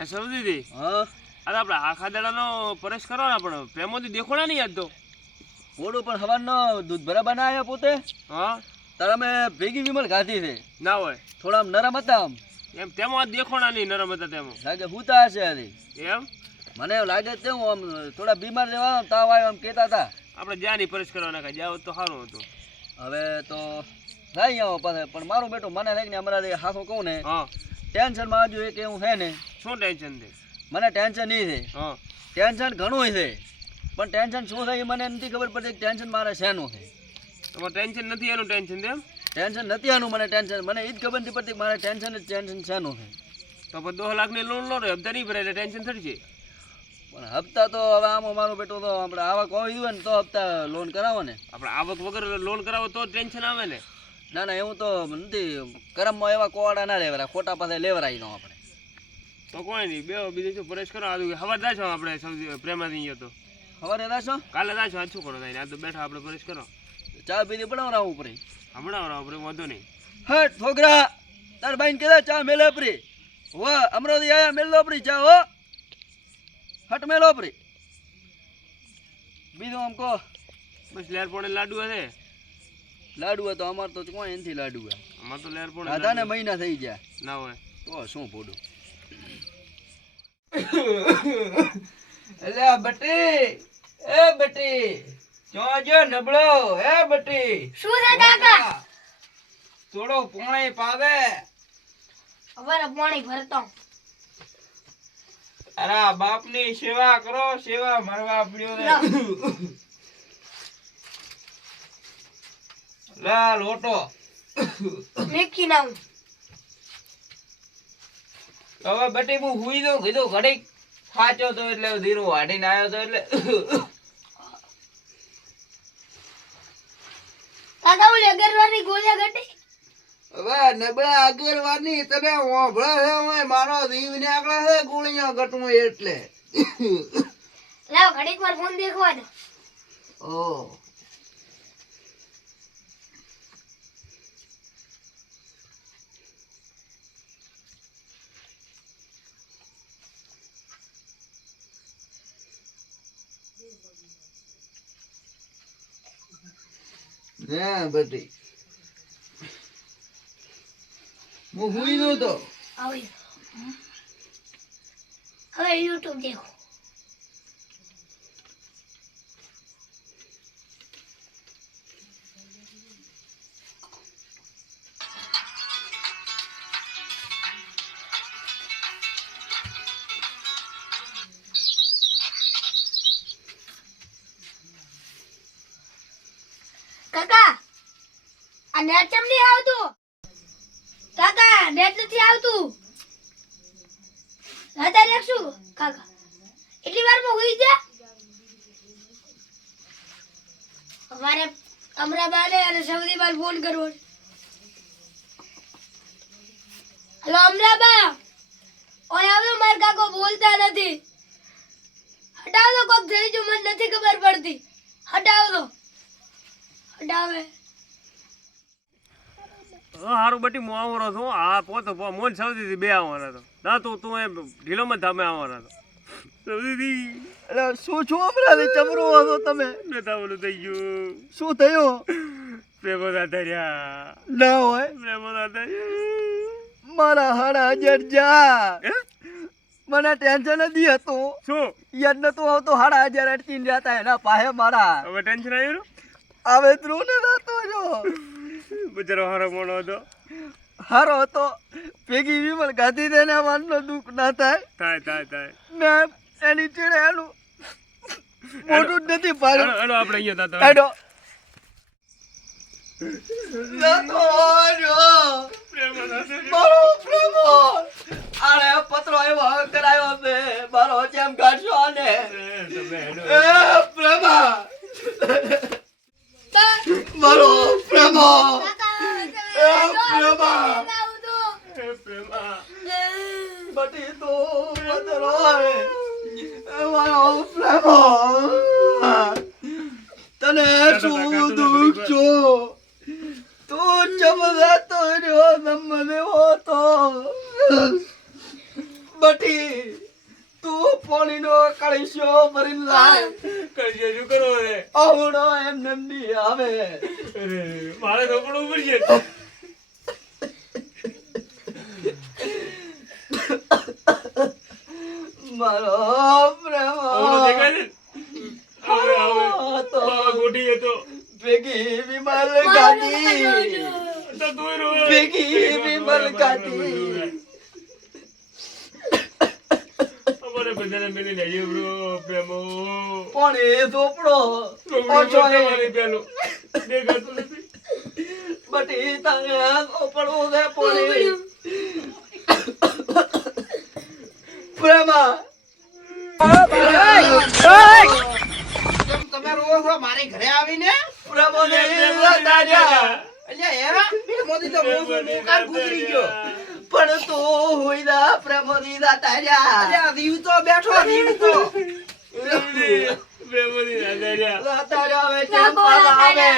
એ સમજી દી હા અરે આપણે આખા દાડાનો પરેશ કરો ને પણ પ્રેમોથી દેખોડા નહીં યાદ તો ઓડું પણ હવાનો દૂધ ભરા બનાવ્યા પોતે હા તારા મેં ભેગી વિમલ ગાધી છે ના હોય થોડા આમ નરમ હતા આમ એમ તેમાં દેખોડા નહીં નરમ હતા તેમાં લાગે હુતા હશે હજી એમ મને એવું લાગે તે હું આમ થોડા બીમાર જેવા તાવ આવ્યો આમ કહેતા હતા આપણે જ્યાં નહીં પરેશ કરવાના કાંઈ જાવ તો સારું હતું હવે તો થઈ આવો પાસે પણ મારું બેટું મને લાગે ને અમારા હાથો કહું ને હા ટેન્શનમાં હજુ એક એવું છે ને શું ટેન્શન છે મને ટેન્શન નહીં છે હા ટેન્શન ઘણું છે પણ ટેન્શન શું થાય એ મને નથી ખબર પડતી કે ટેન્શન મારે શેનું છે તમારે ટેન્શન નથી એનું ટેન્શન છે એમ ટેન્શન નથી આનું મને ટેન્શન મને એ જ ખબર નથી પડતી કે મારે ટેન્શન જ ટેન્શન શેનું છે તો પણ 2 લાખની લોન લો ને હપ્તા નહીં ભરાય એટલે ટેન્શન થશે પણ હપ્તા તો હવે આમાં મારું બેટું તો આપણે આવક હોય હોય ને તો હપ્તા લોન કરાવો ને આપણે આવક વગર લોન કરાવો તો ટેન્શન આવે ને ના ના એવું તો નથી કરમમાં એવા કોવાડા ના લેવરા ખોટા પાસે લેવરાઈ નો આપણે તો કોઈ નહીં બે બીજું શું પરેશ કરો આ હવાર જાશો આપણે સૌથી પ્રેમાથી અહીંયા તો ખબર રહેશો કાલે જાશો આજ શું કરો થાય આ તો બેઠા આપણે પરેશ કરો ચા પીધી બનાવરાવું પડે હમણાં આપણે વાંધો નહીં હટ છોકરા તાર બાઈને કહેતા ચા મેલે પરી વાહ અમરોથી આયા મેલ લો પરી ચા હો હટ મેલો પરી બીજું આમ કહો બસ લેર પોણે લાડુ હશે લાડુ તો અમાર તો કોઈ એનથી લાડુ અમારે તો લેર પોણે દાદાને મહિના થઈ ગયા ના હોય તો શું પોડું એટલે બટી એ બટી જો નબળો હે બટી શું છે કાકા થોડો પાણી પાવે હવે પાણી ભરતો અરે બાપની સેવા કરો સેવા મરવા પડ્યો ને લા લોટો મેકી નાઉં હવે બટી હું હુઈ દઉં કીધું ઘડીક ખાચો તો એટલે ધીરું વાઢીને આવ્યો તો એટલે કાકા ઓલી અગરવાની ગોળિયા ઘટી હવે નબળા આગળવાની તને હોભળે છે ઓય મારો દીવ ને આગળ છે ગોળીઓ ગટવું એટલે લાવ ઘડીક વાર ફોન દેખવા દે ઓ ના બધી હું હુઈ નતો આવી હવે YouTube દેખો કાકા આ નેટ કેમ નહીં આવતું કાકા નેટ નથી આવતું હતા રાખશું કાકા એટલી વારમાં હોઈ ગયા અમારે અમરાબાને અને સૌદીબાન ફોન કરવો છે. હલો અમરાબા ઓય આવ્યો માર કાકો બોલતા નથી હટાવ દો કોક થઈ જો મને નથી ખબર પડતી હટાવ દો હટાવે સારું બટી હું આવવાનો છું આ પોતો મોજ સૌથી બે આવવાના તો ના તું એમ ઢીલોમાં તમે આવવાના તો સૌથી એટલે શું છું હમણાં ચમરો હતો તમે મેં તાવલું થઈ ગયું શું થયું પ્રેમોદા ધર્યા ના હોય પ્રેમોદા ધર્યા મારા હાડા હજાર જા હે? મને ટેન્શન જ હતું શું યાદ નતું આવતું હાડા હજાર અટકીને જતા એના પાસે મારા હવે ટેન્શન આવ્યું આવે ધ્રુવ ને રાતો જો બચારો હારો મોણો હતો હારો હતો ભેગી વિમલ ગાધી દે ને વાનનો દુઃખ ના થાય થાય થાય થાય મેં એની ચેડે એનું મોટું જ નથી પાડ્યું હેડો આપણે અહીંયા હતા હેડો નતો આવ્યો. મારો પ્રેમો આને પત્રો એવો કરાયો છે મારો જેમ કાઢશો આને એ પ્રેમા મારો પ્રેમો એ પ્રેમા બટી તો પત્રો મારો પ્રેમો તને શું દુઃખ છો તું ચમદાતો રહ્યો મને હોતો બટી કળશો ભરીને લાય. કરજે શું કરો રે આવડો એમ નંદી આવે. અરે મારે રોકડું પડશે મારો પ્રેમ આવડો દેખાય ને આવે આવે તો બાબા ગોઠી હતો ભેગી વિમલ ગાતી. તો તું રોવે ભેગી વિમલ ગાતી. અમારે બધાને મેલી લઈએ બ્રો પ્રેમો પણ એ ઝોપડો ઓછો એ પેલું દેખાતું નથી બટી તને ઝોપડું છે પણ પ્રેમા કેમ તમે રોવો છો મારી ઘરે આવીને? પ્રેમોને દાદા અલ્યા હે મોદી તો મોકાર ગુજરી ગયો. પણ તું હોઈદા પ્રેમોની દાતાર્યા. અલ્યા દીવ તો બેઠો દીવ તો. પ્રેમોની રાજા દાતાર્યા આવે ચંપા આવે.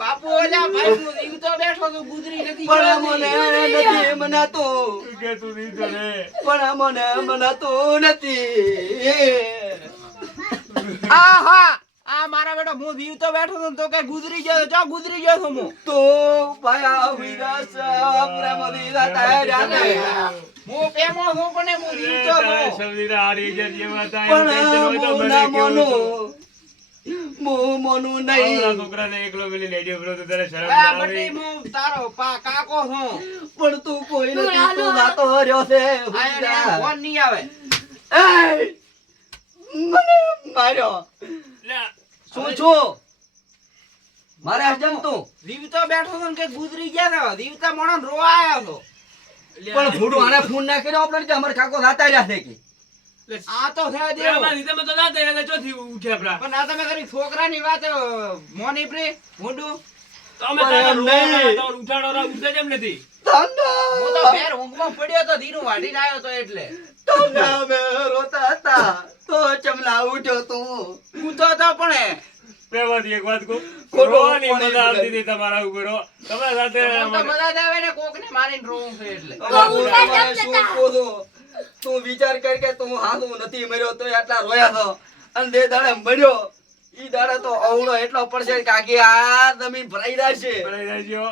બાપુ અલ્યા ભાઈ નું દીવ તો બેઠો તો ગુજરી નથી પણ મને નથી મનાતું. કે તું નહીં તો રે પણ મને મનાતું નથી. આહા આ મારા બેટો હું દીવ તો બેઠો તો તો કે ગુજરી ગયો જો ગુજરી ગયો છું હું. તો ભાયા વિરસ પ્રેમોની દાતાર્યા ને. હું પ્રેમો છું પણ હું દીવ તો તારા છું. શબ્દીના હારી જે જેવા હતા પણ એવું ટેન્શન હોય તો હું મને ના કેવું મોનું. હતું. હું મોનું આવડા નહીં. છોકરાને એકલો મેલી લેજો બ્રો તો તારે શરમ આ ના બટી આવે હું તારો કાકો છું. પણ તું કોઈ નથી. તું જાતો રહ્યો છે. આયા ફોન નહીં આવે. એય! મને માર્યો. લે, શું છું? મારે હજમ તું. દીવ તો બેઠો તો ને કે ગુજરી ગયા હતા. દીવ તો મોણો રોવા આવ્યો હતો. પણ ભૂડું આને ફોન ના કર્યો આપણે કે અમારે કાકો રાતા રહ્યા છે કે. આ તો થયા દેવો. પ્રેમાથી તમે તો ના થયા, એટલે ચોથી ઉઠ્યા આપડા. પણ આ તમે કરી છોકરાની વાત મોની પ્રે મોઢું. તો અમે પણ તારા એમ રોવા નહીં. વાળા તો ઉઠાડો રા ઉઠતા કેમ નથી? હું તો તાંડા ફેર ઊંઘમાં પડ્યો તો ધીરું વાઢીને આવ્યો તો એટલે. તાંડા અમે રોતા હતા તો ચમલા ઉઠ્યો તું. ઊંઘતો તો પણ પ્રેમાથી એક વાત કહું. ખોટો રોવાની કોને મજા આવતી બોલે? હતી તમારા ઉપર હો. તમારા સાથે મને તો અમારે- મજા જ આવે ને કોકને મારીને રોવું છે એટલે. હવે હું તમારે શું કહું? તું વિચાર કર કે તું હાથું નથી મર્યો તો આટલા રોયા છો અને બે દાડે મર્યો. ઈ દાડે તો અવળો એટલો પડશે કે કાકી આ જમીન ભરાઈ જશે. ભરાઈ જાજો.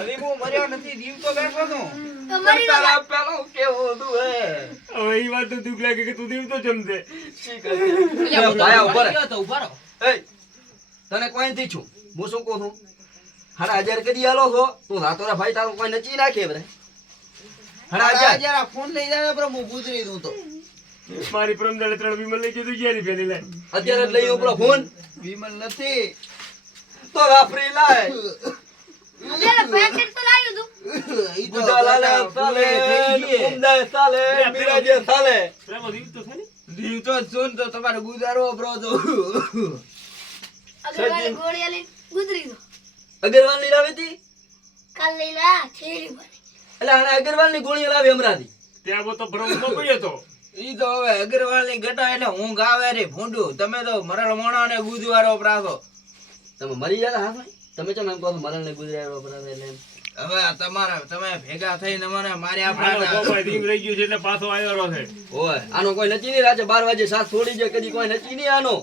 હજી હું મર્યો નથી. દીવ તો બેઠો છું. તમારી તારા પેલું કેવું હતું હે? હવે ઈ વાત તો દુઃખ લાગે કે તું દીવતો જમશે. શી કરી? ભાયા ઉભા રહે. ગયો તો ઉભા રહો. એય, તને કોઈ નથી છું. હું શું કહું છું? હાડા 1000 કદી આલો છો તું રાતો રે ભાઈ તારું કોઈ નચી નાખે બરે. હાડા 1000 જરા ફોન લઈ જાય પણ હું ગુજરી દઉં તો. મારી પ્રમદાડે 3 વિમલ લઈ કીધું ક્યાંની પેલી લે. અત્યારે જ લઈ ઉપરો ફોન વિમલ નથી. તો રાફરી લાય. પેલા પેકેટ તો લાવ્યું તું. ઈ તો ગુડાલાલે સાલે ઉમદાય સાલે મિરાજે સાલે. પ્રેમો દીવતો છે ને? દીવ તો સુન તો તમારે ગુજારો બ્રો તો. અગરવાલી ગોળીયા લઈને ગુજરી ગયો. અગરવાલ ની લાવી હતી કાલ લઈને આ થેલી ભરી. એટલે આને અગરવાલ ની ગોળી લાવી હમણાંથી. ત્યાં તો ભ્રમમાં પડ્યો તો. ઈ તો હવે અગ્રવાલ ની ગટા એટલે ઊંઘ આવે રે ભૂંડું. તમે તો મરલ મોણા ને ગુજવારો પ્રાસો. તમે મરી ગયા હા ભાઈ તમે ચમ એમ કહો છો મરણ ને ગુજરાત બરાબર એટલે એમ. હવે તમારા તમે ભેગા થઈને મને મારી આનો આપણા બાપા દીવ રહી ગયું છે એટલે પાછો આવ્યો છે. ઓય આનો કોઈ નચી નહીં રાતે 12 વાગે સાથ છોડી જાય કદી કોઈ નચી નહીં આનો.